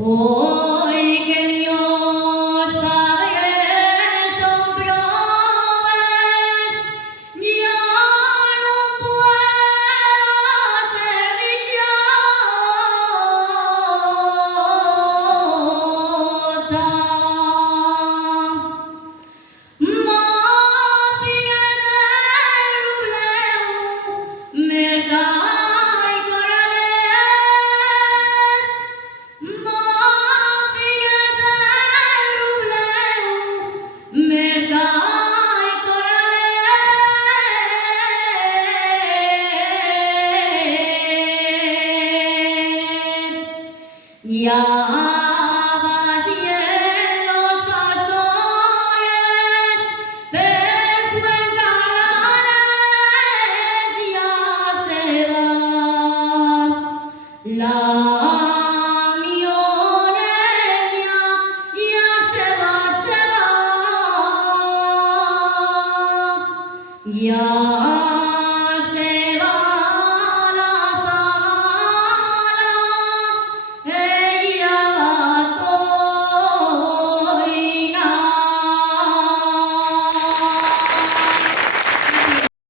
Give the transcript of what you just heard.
Hoy que Dios Padre son probes, yo no puedo ser dichosa. Ya vacíen los pastores del Fuencarrales, ya se va la mioneña, ya se va, ya